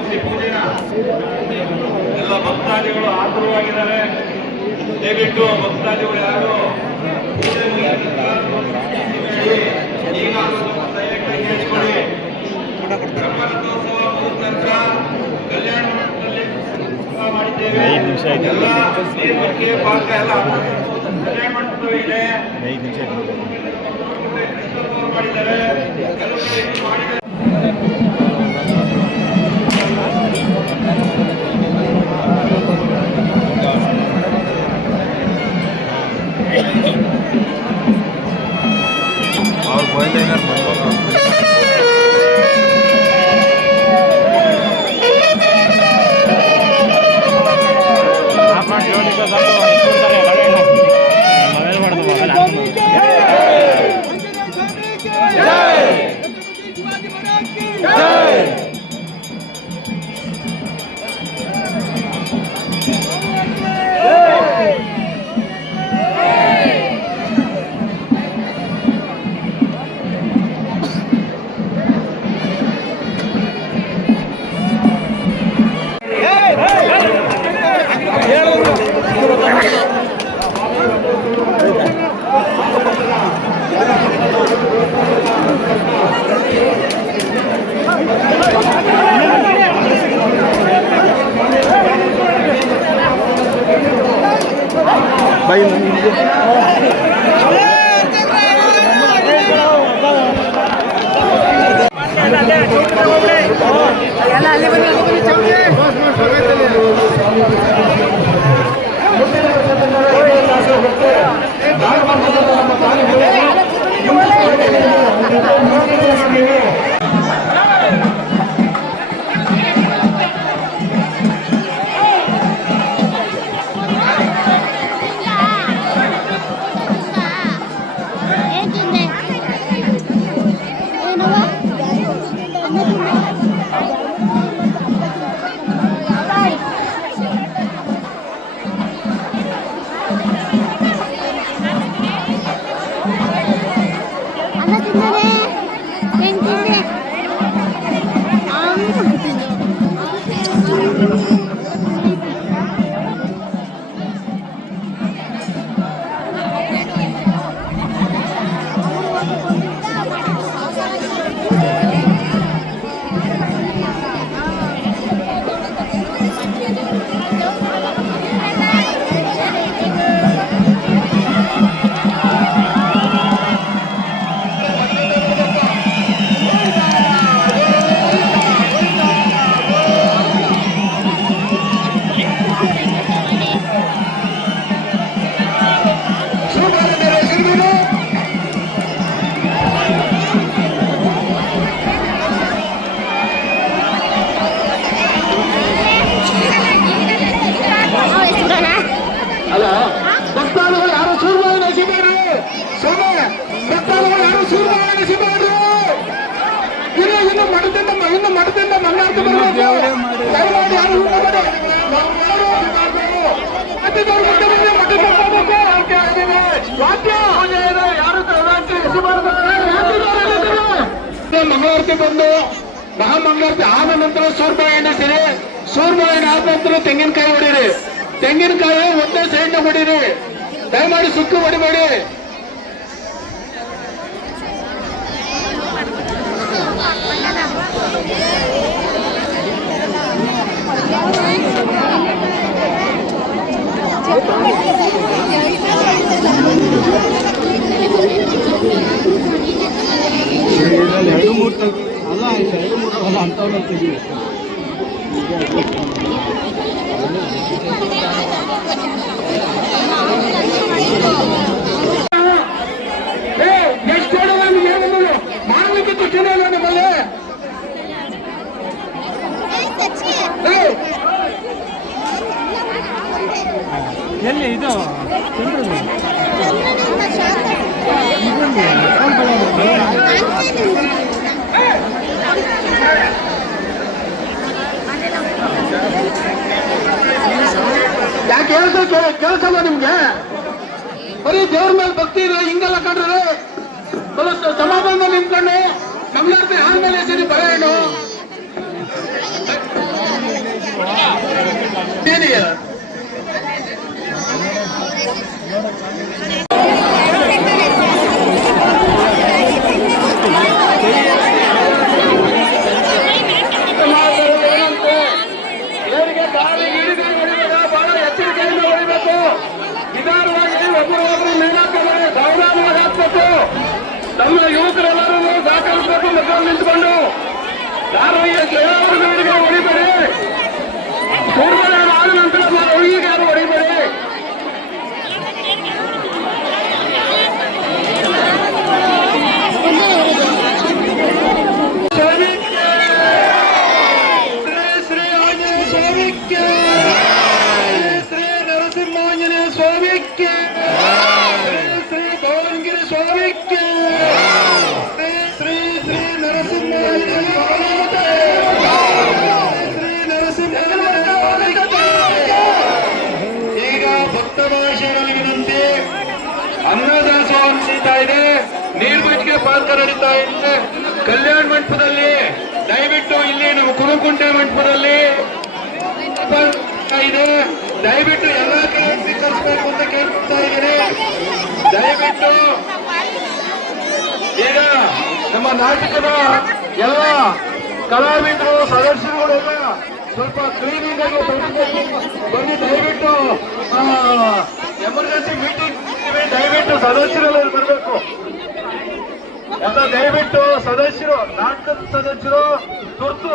ಮುಗಿಸಿ ಪೂಜೆಯ ಎಲ್ಲ ಭಕ್ತಾದಿಗಳು ಆತುರವಾಗಿದ್ದಾರೆ. ದಯವಿಟ್ಟು ಭಕ್ತಾದಿಗಳು ಯಾರು? ಪೂಜೆ ಮಂಟಪದಲ್ಲಿ ಊಟ ಮಾಡಿದ್ದೇವೆ. ಎಲ್ಲ ಪಾಕ ಎಲ್ಲ. ಕಲ್ಯಾಣ ಮಂಟಪ ಇದೆ. ಮಾಡಿದ್ದಾರೆ mantener ಏನ್ ಮಂಗಳಾರತಿ ಬಂದು ಮಹಾಮಂಗಳಾರತಿ ಆದ ನಂತರ ಸೂರ್ಯ ಎಣ್ಣೆಸಿರಿ ಎಣ್ಣೆ ಆದ ನಂತರ ತೆಂಗಿನಕಾಯಿ ಹೊಡೀರಿ. ತೆಂಗಿನಕಾಯಿ ಒಂದೇ ಸೈಡ್ ಹೊಡೀರಿ. ದಯಮಾಡಿ ಸುಕ್ಕು ಹೊಡಿಬೇಡಿ. ಎರಡು అలా అయితే వాళ్ళ అంతా తెలియదు ಕೆಲಸಲ್ಲ ನಿಮ್ಗೆ? ಬರೀ ದೇವ್ರ ಮೇಲೆ ಭಕ್ತಿ ಇಲ್ಲ ಹಿಂಗೆಲ್ಲ ಕಂಡ್ರೆ ಸಮಾಜ ನಿಂತ್ಕೊಂಡು ನಮ್ಗೆ ಹಾಲ್ ಮೇಲೆ ಸೇರಿ ಬರ ಏನು? ನಿಧಾನವಾಗಿ ಒಬ್ಬರು ಒಬ್ಬರು ಮೇಲಾಗ್ತದೆ ಸಾವಧಾನವಾಗಿ ಹಾಕ್ಬೇಕು ನಮ್ಮ ಯುವಕರೆಲ್ಲರೂ ಸಹಕರಿಸಬೇಕು ಮಕ್ಕಳು ನಿಂತ್ಕೊಂಡು ಯಾರು ಈ ಡ್ರೈವರ್ಗಳಿಗೆ ಹೊಡಿಬೇಡಿ ನೀರ್ಬಿಟ್ಟಿಗೆ ಪಾತ್ರ ನಡೀತಾ ಇದೆ ಕಲ್ಯಾಣ ಮಂಟಪದಲ್ಲಿ ದಯವಿಟ್ಟು ಇಲ್ಲಿ ನಮ್ಮ ಕುರುಕುಂಟೆ ಮಂಟಪದಲ್ಲಿ ಇದೆ. ದಯವಿಟ್ಟು ಎಲ್ಲ ಕಡೆ ಸ್ವೀಕರಿಸಬೇಕು ಅಂತ ಕೇಳ್ತಾ ಇದ್ದೀನಿ. ದಯವಿಟ್ಟು ಈಗ ನಮ್ಮ ನಾಟಕದ ಎಲ್ಲ ಕಲಾವಿದರು ಸದಸ್ಯರುಗಳೆಲ್ಲ ಸ್ವಲ್ಪ ಕ್ಲೀನಿಂಗ್ ಆಗಿ. ಬನ್ನಿ, ದಯವಿಟ್ಟು ಎಮರ್ಜೆನ್ಸಿ ಮೀಟಿಂಗ್ ದಯವಿಟ್ಟು ಸದಸ್ಯರಲ್ಲಿ ಬರಬೇಕು. ಎಲ್ಲ ದಯವಿಟ್ಟು ಸದಸ್ಯರು ನಾಟಕದ ಸದಸ್ಯರು ತುರ್ತು